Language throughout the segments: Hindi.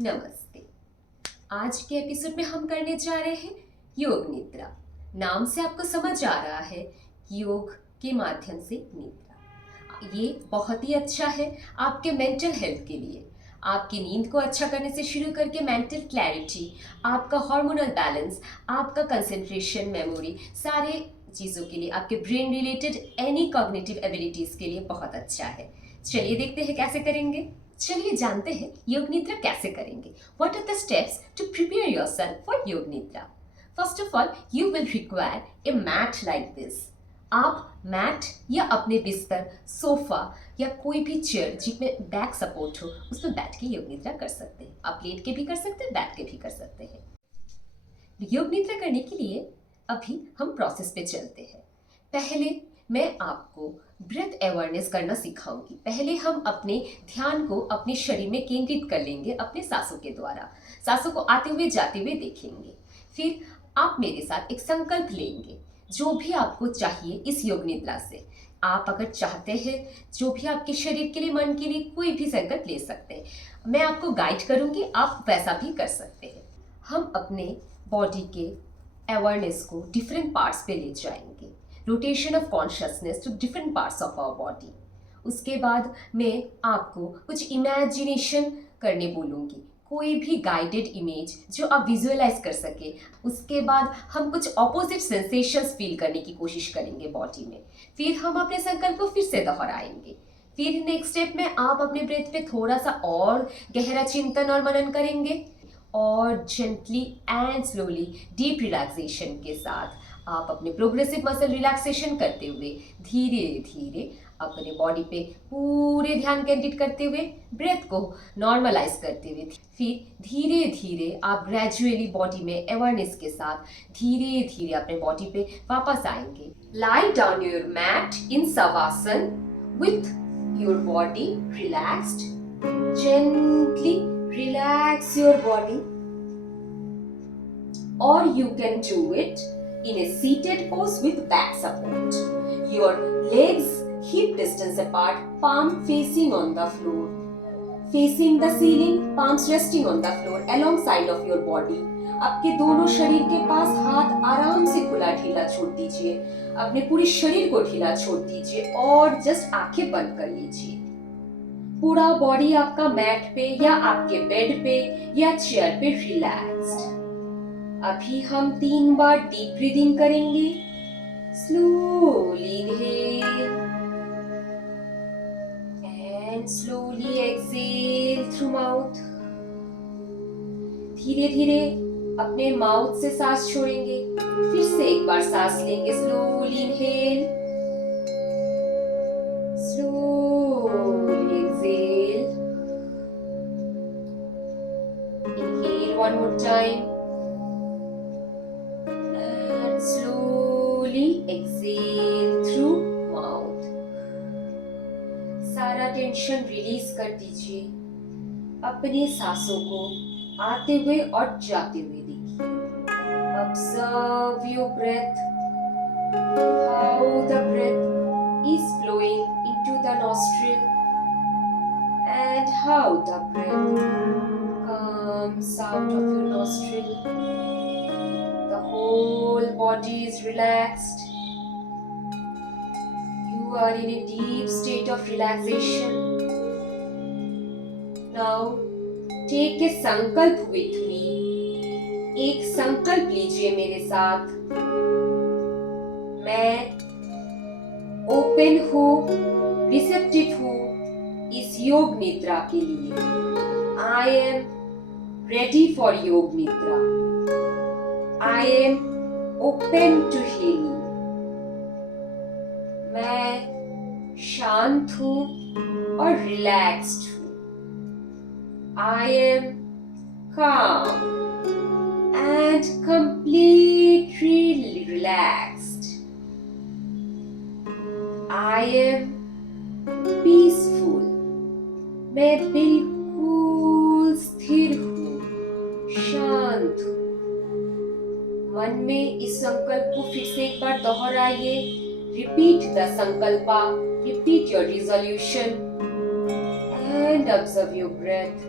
नमस्ते। आज के एपिसोड में हम करने जा रहे हैं योग निद्रा। नाम से आपको समझ आ रहा है योग के माध्यम से निद्रा। ये बहुत ही अच्छा है आपके मेंटल हेल्थ के लिए। आपकी नींद को अच्छा करने से शुरू करके मेंटल क्लैरिटी, आपका हार्मोनल बैलेंस, आपका कंसंट्रेशन, मेमोरी, सारे चीज़ों के लिए, आपके brain related any cognitive abilities के लिए बहुत अच्छा है। चलिए देखते हैं कैसे करेंगे। चलिए जानते हैं योग निद्रा कैसे करेंगे। What are the steps to prepare yourself for योग निद्रा? First of all, you will require a mat like this. आप मैट या अपने बिस्तर, सोफा या कोई भी चेयर जिसमें बैक सपोर्ट हो उसमें बैठ के योग निद्रा कर सकते हैं। आप लेट के भी कर सकते हैं, बैठ के भी कर सकते हैं। योग निद्रा करने के लिए अभी हम प्रोसेस पे चलते हैं। पहले मैं आपको ब्रेथ अवेयरनेस करना सिखाऊंगी। पहले हम अपने ध्यान को अपने शरीर में केंद्रित कर लेंगे अपने सांसों के द्वारा। सांसों को आते हुए जाते हुए देखेंगे। फिर आप मेरे साथ एक संकल्प लेंगे जो भी आपको चाहिए इस योग निद्रा से। आप अगर चाहते हैं जो भी आपके शरीर के लिए, मन के लिए कोई भी संकल्प ले सकते हैं। मैं आपको गाइड करूंगी, आप वैसा भी कर सकते हैं। हम अपने बॉडी के अवेयरनेस को डिफरेंट पार्ट्स पे ले जाएंगे। Rotation of consciousness to different parts of our body. उसके बाद मैं आपको कुछ इमेजिनेशन करने बोलूँगी, कोई भी गाइडेड इमेज जो आप विजुअलाइज कर सके। उसके बाद हम कुछ ऑपोजिट सेंसेशंस फील करने की कोशिश करेंगे बॉडी में। फिर हम अपने संकल्प को फिर से दोहराएंगे। फिर नेक्स्ट स्टेप में आप अपने ब्रेथ पे थोड़ा सा और गहरा चिंतन और मनन करेंगे और gently and slowly deep relaxation के साथ आप अपने प्रोग्रेसिव मसल रिलैक्सेशन करते हुए धीरे धीरे अपने बॉडी पे पूरे ध्यान केंद्रित करते हुए ब्रेथ को नॉर्मलाइज करते हुए फिर धीरे धीरे आप ग्रेजुअली बॉडी में अवेयरनेस के साथ धीरे धीरे अपने बॉडी पे वापस आएंगे। Lie down your mat in savasana with your body relaxed. Gently relax your body, or you can do it in a seated pose with back support. Your legs hip distance apart, palm facing on the floor, facing the ceiling, palms resting on the floor alongside of your body. आपके दोनों शरीर के पास हाथ आराम से खुला ढीला छोड़ दीजिए। अपने पूरे शरीर को ढीला छोड़ दीजिए और जस्ट आंखें बंद कर लीजिए। पूरा बॉडी आपका मैट पे या आपके बेड पे या चेयर पे रिलैक्स्ड। अभी हम 3 बार डीप ब्रीदिंग करेंगे। Slowly inhale and slowly exhale through mouth. धीरे धीरे अपने माउथ से सांस छोड़ेंगे। फिर से एक बार सांस लेंगे। Slowly inhale, one more time and slowly exhale through mouth। सारा टेंशन रिलीज कर दीजिए। अपने सांसों को आते हुए और जाते हुए देखिए। Observe your breath, how the breath is flowing into the nostril and how the breath comes out of your nostril. The whole body is relaxed. You are in a deep state of relaxation. Now take a sankalp with me. एक संकल्प लीजिए मेरे साथ। मैं ओपन हूँ, रिसेप्टिव हूँ इस योग निद्रा के लिए। I am ready for योग निद्रा। I am open to healing। मैं शांत हूँ और रिलैक्स्ड हूँ। I am calm and completely relaxed। I am peaceful। मैं बिल्कुल स्थिर हूँ, शांत हूँ। मन में इस संकल्प को फिर से एक बार दोहराइए। Repeat the sankalpa, repeat your resolution and observe your breath,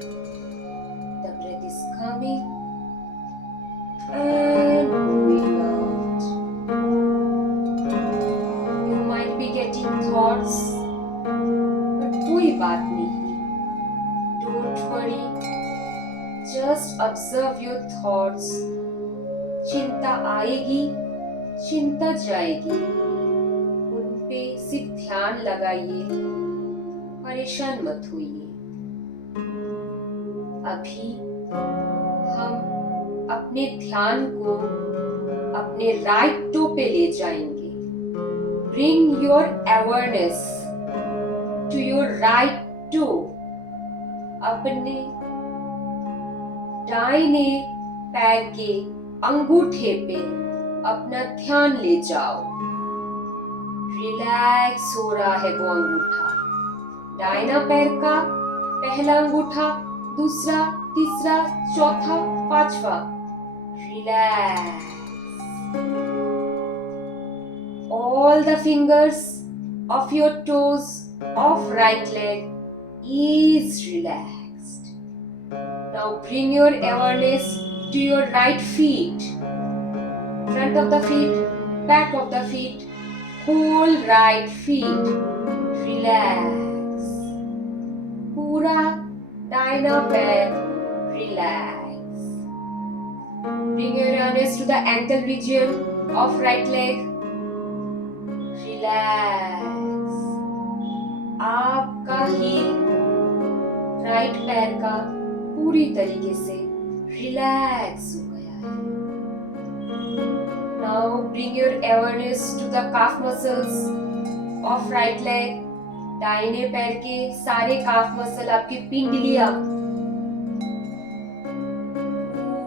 The breath is coming and going out. You might be getting thoughts, but कोई बात नहीं. Don't worry. Just observe your thoughts. चिंता आएगी, चिंता जाएगी. उन पे सिर्फ ध्यान लगाइए, परेशान मत होइए. अभी हम अपने ध्यान को अपने राइट टो पे ले जाएंगे. Bring your awareness to your right toe. अपने दाहिने पैर के अंगूठे पे अपना ध्यान ले जाओ. रिलैक्स हो रहा है वो अंगूठा. दाहिना पैर का पहला अंगूठा, दूसरा, तीसरा, चौथा, पांचवा. Relax. All the fingers of your toes of right leg is relaxed. Now bring your awareness to your right feet. Front of the feet, back of the feet, whole right feet. Relax. पूरा दाहिना पैर relax. Bring your awareness to the ankle region of right leg. Relax. आपका heel राइट पैर का पूरी तरीके से रिलैक्स हो गया है. Now bring your awareness to the calf muscles of right leg. दाहिने पैर के सारे काफ मसल, आपकी पिंडलियां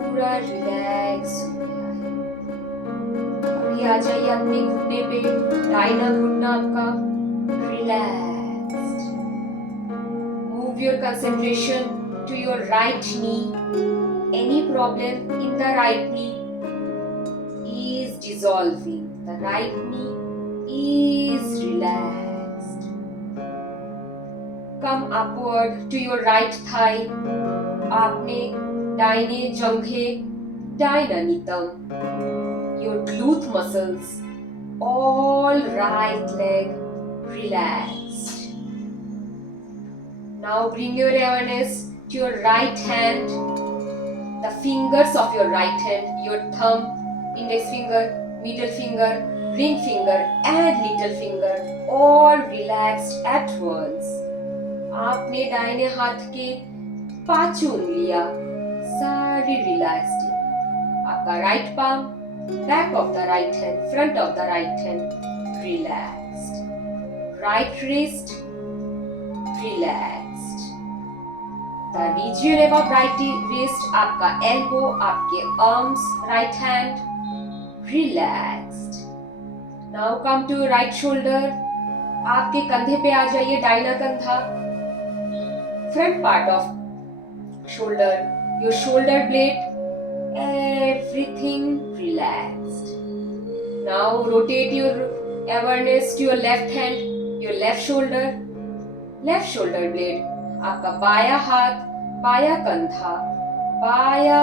पूरा रिलैक्स हो गया है. अभी आ जाइए अपने घुटने पे. दाहिना घुटना आपका relaxed. Move your concentration to your right knee. Any problem in the right knee is dissolving. The right knee is relaxed. Come upward to your right thigh. आपने दाहिने जंघे, दाहिना नितंब, your glute muscles, all right leg relaxed. Now bring your awareness to your right hand. The fingers of your right hand, your thumb, index finger, middle finger, ring finger and little finger, all relaxed at once. आपने दाहिने हाथ के पांचों उंगलियां सारी रिलैक्स्ड है. आपका right palm, back of the right hand, front of the right hand relaxed. Right wrist relaxed. The region above right wrist, आपका elbow, आपके arms, right hand relaxed. Now come to right shoulder. आपके कंधे पे आ जाइए, दाहिना कंधा. Front part of shoulder, your shoulder blade, everything relaxed. Now rotate your awareness to your left hand, your left shoulder blade. आपका बाया हाथ, बाया कंधा, बाया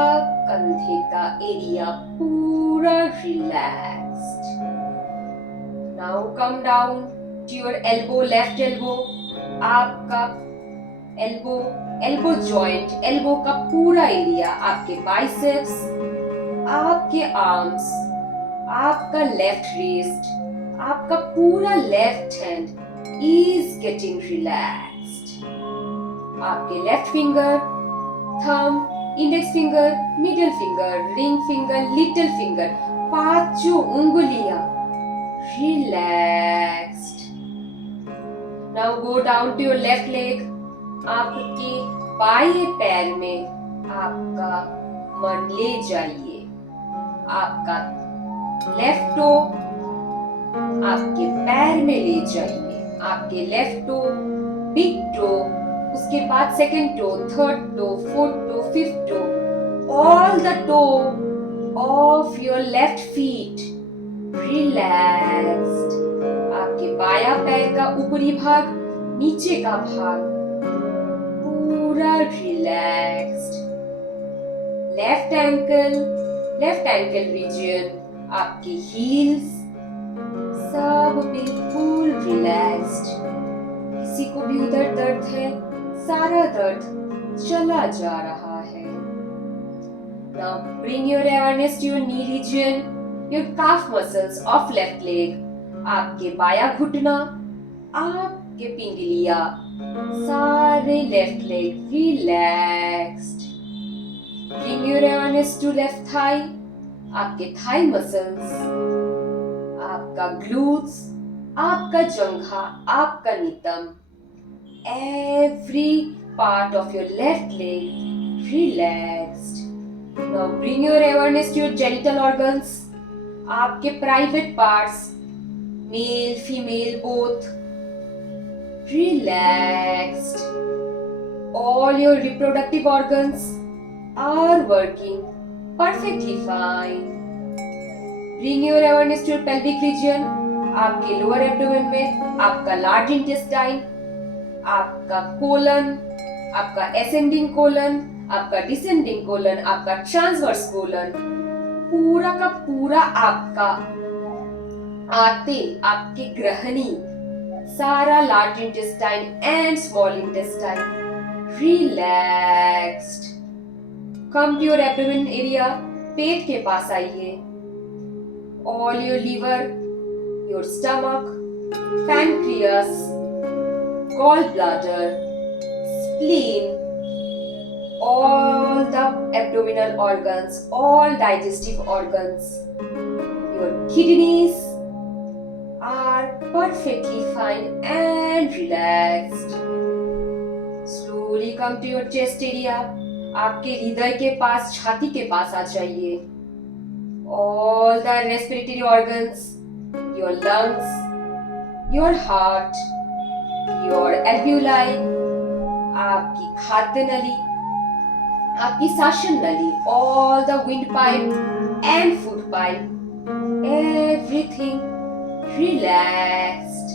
कंधे का एरिया पूरा relaxed. Now come down to your elbow, left elbow. आपका elbow joint, elbow का पूरा एरिया, आपके biceps, आपके arms, आपका left wrist, आपका पूरा left hand is getting relaxed. आपके left finger, thumb, index finger, middle finger, ring finger, little finger, पांचों उंगलियां relaxed. Now go down to your left leg. आपके बाएं पैर में आपका मन ले जाइए. आपका लेफ्ट टो आपके पैर में ले जाइए. आपके लेफ्ट टो, बिग टो, उसके बाद second toe, third toe, fourth toe, fifth toe, all the toe of your left feet relaxed. आपके बायां पैर का ऊपरी भाग, नीचे का भाग पूरा रिलैक्स्ड. लेफ्ट एंकल रीजन, आपके हील्स सब बिल्कुल रिलैक्स्ड। किसी को भी उधर दर्द है, सारा दर्द चला जा रहा है। Now bring your awareness to your knee region, your calf muscles of left leg, आपके बाया घुटना, आपके पिंगलिया, सारे left leg relaxed. Bring your awareness to left thigh, आपके थाई मसल्स, आपका ग्लूट्स, आपका जंघा, आपका नितंब, every part of your left leg relaxed. Now bring your awareness to your genital organs, आपके private parts, male, female, both, relaxed. All your reproductive organs are working perfectly fine. Bring your awareness to your pelvic region, आपके lower abdomen में, आपका large intestine, आपका colon, आपका ascending colon, आपका डिसेंडिंग कोलन, आपका ट्रांसवर्स कोलन, पूरा का पूरा आपका आते, आपके ग्रहणी, सारा large intestine and small intestine relaxed. Come to your abdomen area, पेट के पास आइए। All your liver, your stomach, pancreas, gall bladder, spleen, all the abdominal organs, all digestive organs, your kidneys are perfectly fine and relaxed. Slowly come to your chest area, आपके हृदय के पास, छाती के पास आ जाइए। All the respiratory organs, your lungs, your heart, your alveoli, आपकी खाद्य नली, आपकी श्वसन नली, all the windpipe and food pipe, everything relaxed.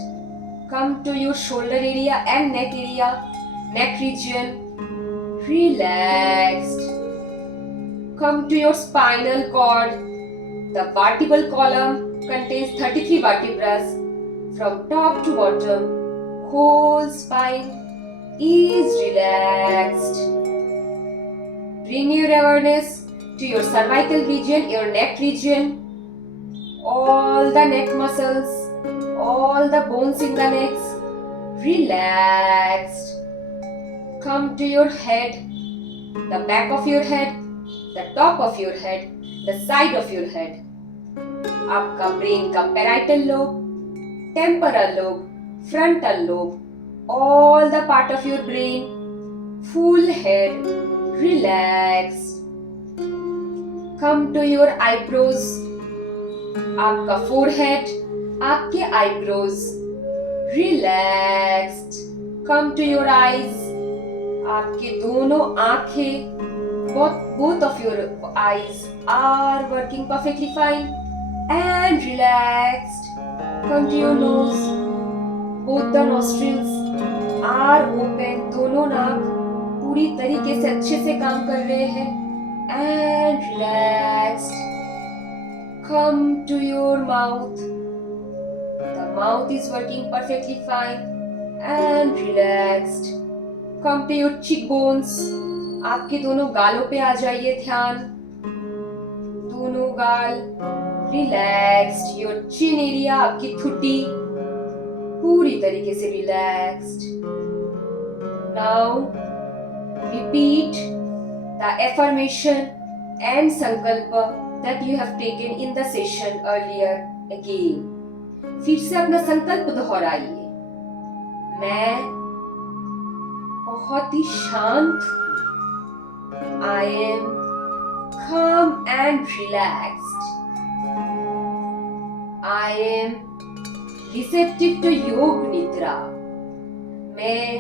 Come to your shoulder area and neck area, neck region, relaxed. Come to your spinal cord. The vertebral column contains 33 vertebrae from top to bottom. Whole spine is relaxed. Bring your awareness to your cervical region, your neck region, all the neck muscles, all the bones in the necks, relaxed. Come to your head, the back of your head, the top of your head, the side of your head. आपका brain का parietal lobe, temporal lobe, frontal lobe, all the part of your brain, full head, relaxed. Come to your eyebrows, आपका forehead, आपके eyebrows, relaxed. Come to your eyes, आपके दोनों आंखें, both of your eyes are working perfectly fine and relaxed. Come to your nose, both the nostrils are open, दोनों नाक पूरी तरीके से अच्छे से काम कर रहे हैं and relaxed. Come to your mouth. The mouth is working perfectly fine and relaxed. Come to your cheekbones. आपके दोनों गालों पे आ जाइए ध्यान, दोनों गाल relaxed. Your chin area, आपकी ठुड्डी पूरी तरीके से relaxed. Now repeat the affirmation and sankalpa that you have taken in the session earlier again. फिर से अपना संकल्प दोहराइए। मैं बहुत ही शांत हूँ। I am calm and relaxed. I am receptive to योग निद्रा. मैं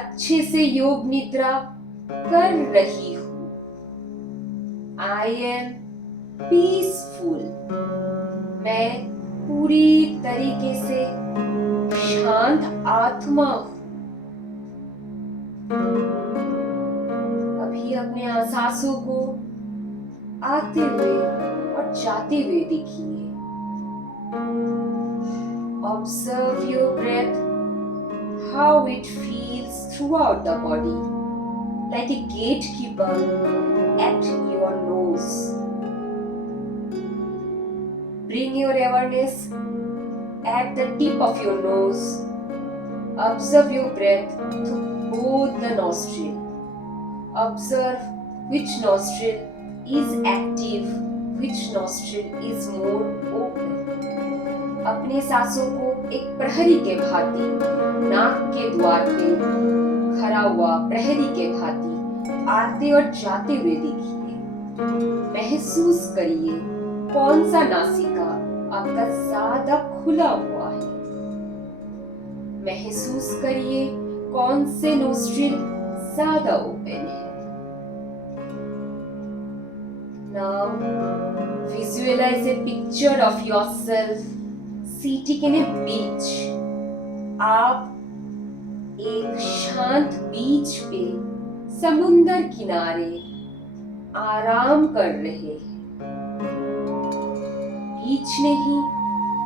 अच्छे से योग निद्रा कर रही हूँ। I am peaceful. मैं पूरी तरीके से शांत आत्मा हूँ। अभी अपने सांसों को आते हुए और जाते हुए देखिए। Observe your breath, how it feels throughout the body, like a gatekeeper at your nose. Bring your awareness at the tip of your nose. Observe your breath through both the nostrils. Observe which nostril is active, which nostril is more open. अपने सांसों को एक प्रहरी के भांति नाक के द्वार पे खड़ा हुआ प्रहरी के भांति आते और जाते हुए देखिए। महसूस करिए कौन सा नासिका आपका ज्यादा खुला हुआ है। महसूस करिए कौन से नोस्ट्रिल ज्यादा ओपन है। Now visualize a picture of yourself sitting in a beach. आप एक शांत बीच पे समुंदर किनारे आराम कर रहे हैं। बीच नहीं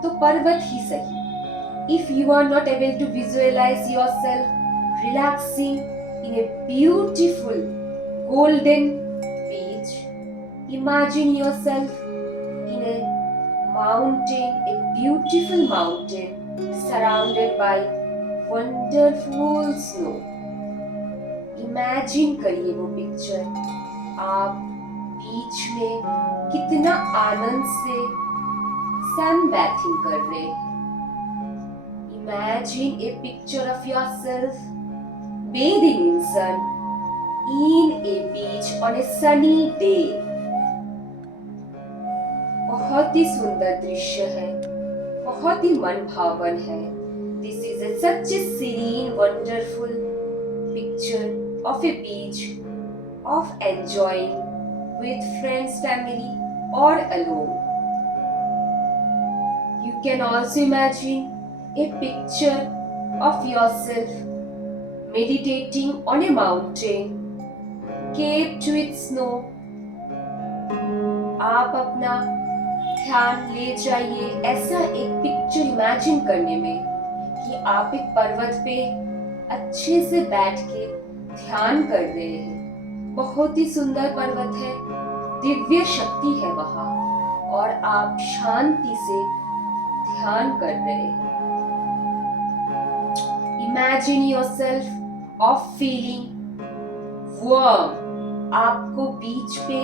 तो पर्वत ही सही। If you are not able to visualize yourself relaxing in a beautiful golden beach, imagine yourself in a mountain, a beautiful mountain surrounded by wonderful snow. Imagine करिए वो पिक्चर। आप बीच में कितना आनंद से सन बैथिंग कर रहे हैं। Imagine a picture of yourself bathing in sun in a beach on a sunny day. बहुत ही सुंदर दृश्य है, बहुत ही मन भावन है। This is such a serene, wonderful picture of a beach, of enjoying with friends, family, or alone. You can also imagine a picture of yourself meditating on a mountain, capped with snow. आप अपना ध्यान ले जाइए ऐसा एक पिक्चर इमेजिन करने में कि आप एक पर्वत पे अच्छे से बैठ के ध्यान कर रहे हैं। बहुत ही सुंदर पर्वत है, दिव्य शक्ति है वहां और आप शांति से ध्यान कर रहे हैं। Imagine yourself of feeling warm. आपको बीच पे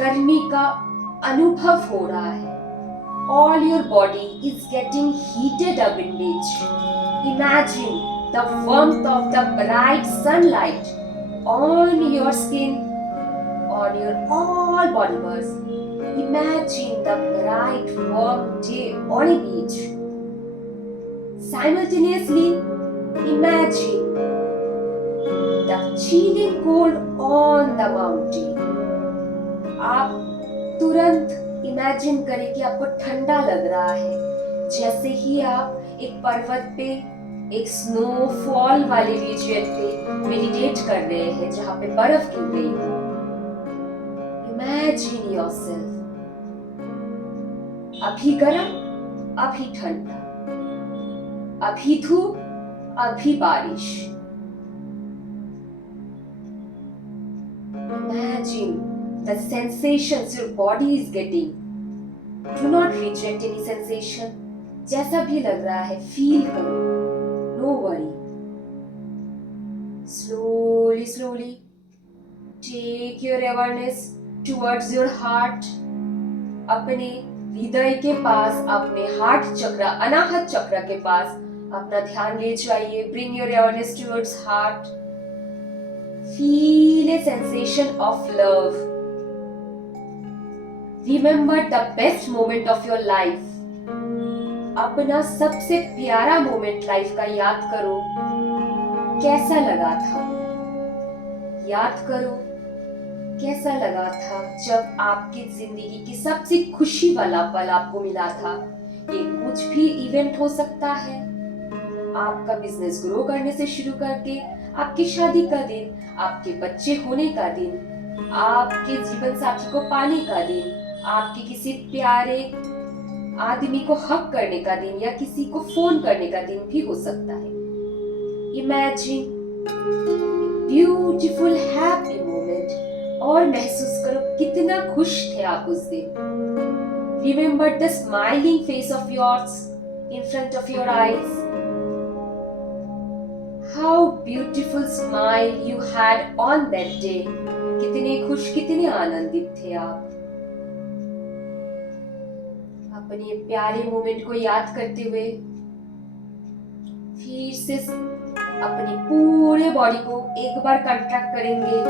गर्मी का अनुभव हो रहा है। All your body is getting heated up in beach. Imagine the warmth of the bright sunlight on your skin, on your all body parts. Imagine the bright warm day on a beach. Simultaneously, imagine the chilling cold on the mountain. आप तुरंत इमेजिन करें कि आपको ठंडा लग रहा है जैसे ही आप एक पर्वत पे एक स्नोफॉल वाले रीजन पे मेडिटेट कर रहे हैं जहां पे बर्फ गिर रही हो। इमेजिन योरसेल्फ अभी गर्म, अभी ठंडा, अभी धूप, अभी बारिश। Imagine the sensations your body is getting. Do not reject any sensation. जैसा भी लग रहा है फील करो, no worry. Slowly, slowly take your awareness towards your heart. अपने हृदय के पास, अपने हार्ट चक्र, अनाहत चक्र के पास अपना ध्यान ले जाइए। Bring your awareness towards heart. Feel a sensation of love. Remember the best moment of your life. अपना सबसे प्यारा मोमेंट लाइफ का याद करो। कैसा लगा था? याद करो कैसा लगा था जब आपकी जिंदगी की सबसे खुशी वाला पल आपको मिला था। ये कुछ भी इवेंट हो सकता है, आपका बिजनेस ग्रो करने से शुरू करके आपकी शादी का दिन, आपके बच्चे होने का दिन, आपके जीवन साथी को पाने का दिन, आपके किसी प्यारे आदमी को हक करने का दिन या किसी को फोन करने का दिन भी हो सकता है। इमेजिन ब्यूटीफुल हैप्पी मोमेंट और महसूस करो कितना खुश थे आप उस दिन। Remember the smiling face of yours in front of your eyes. How beautiful smile you had on that day. कितने खुश, कितने आनंदित थे आप। अपने प्यारे मोमेंट को याद करते हुए फिर से अपने पूरे बॉडी को एक बार कंट्रैक्ट करेंगे।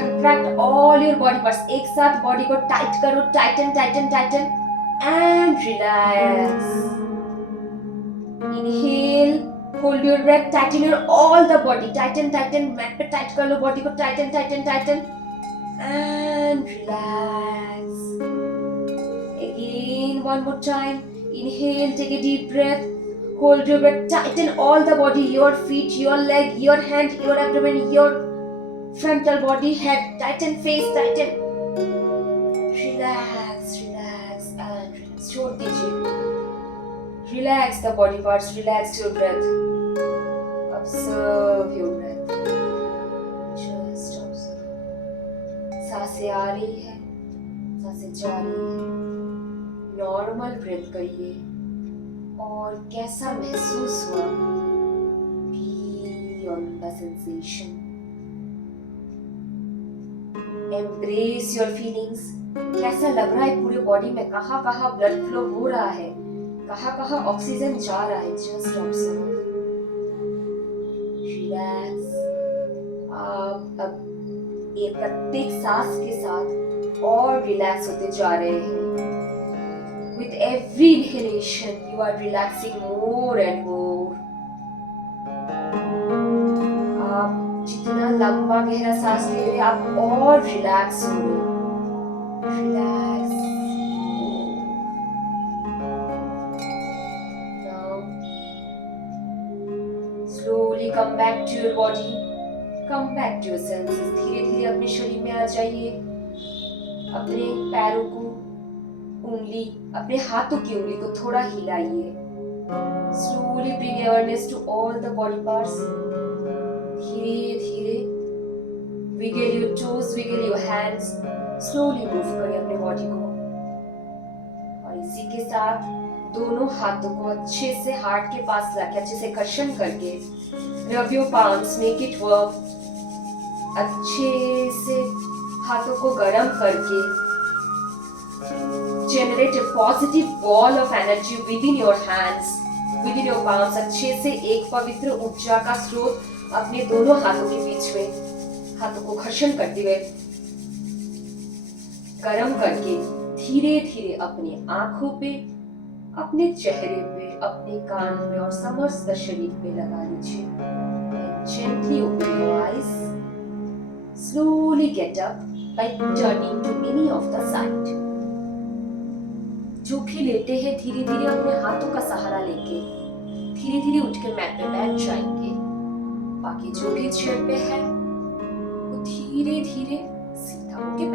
Contract all your body parts, एक साथ बॉडी को टाइट करो, tighten tighten tighten and relax. Inhale, hold your breath, tighten your all the body, tighten tighten, mat पे टाइट कर लो बॉडी को, tighten tighten tighten and relax. Again, one more time. Inhale, take a deep breath. Hold your breath, tighten all the body, your feet, your leg, your hand, your abdomen, your frontal body, head, tighten face, tighten. Relax, relax and relax. छोड़ दीजिए. Relax the body parts, relax your breath. Observe your breath. Just observe. सांसें आ रही है, सांसें जा रही है. नॉर्मल ब्रेथ करिए और कैसा महसूस हुआ, be on the sensation, embrace your feelings. कैसा लग रहा है पूरे बॉडी में, कहाँ कहाँ ब्लड फ्लो हो रहा है, कहाँ कहाँ ऑक्सीजन जा रहा है। Just observe, relax. आप अब ये प्रत्येक सांस के साथ और रिलैक्स होते जा रहे हैं। With every inhalation, you are relaxing more and more. आप जितना लंबा गहरा सांस ले रहे हैं, आप और रिलैक्स हो रहे हैं। Relax. Now, slowly come back to your body. Come back to your senses. धीरे-धीरे अपने शरीर में आ जाइए। अपने पैरों को, उंगली, अपने हाथों की उंगली को थोड़ा हिलाइए। Slowly bring awareness to all the body parts. धीरे धीरे wiggle your toes, wiggle your hands. Slowly move करें अपने बॉडी को। और इसी के साथ दोनों हाथों को अच्छे से हार्ट के पास लाके अच्छे से घर्षण करके rub your palms, make it work. अच्छे से हाथों को गर्म करके generate a positive ball of energy within your hands, within your palms. अच्छे से एक पवित्र ऊर्जा का स्रोत अपने दोनों हाथों के बीच में, हाथों को घर्षण करते हुए गर्म करके धीरे धीरे अपने आंखों पे, अपने चेहरे पे, अपने कान पे और समस्त शरीर पे लगा लीजिए। Gently open your eyes. Slowly get up by turning to any of the side. जो भी लेटे हैं धीरे धीरे अपने हाथों का सहारा लेके धीरे धीरे उठ के मैट पे बैठ जाएंगे। बाकी जो भी चेयर पे है वो धीरे धीरे सीधा होके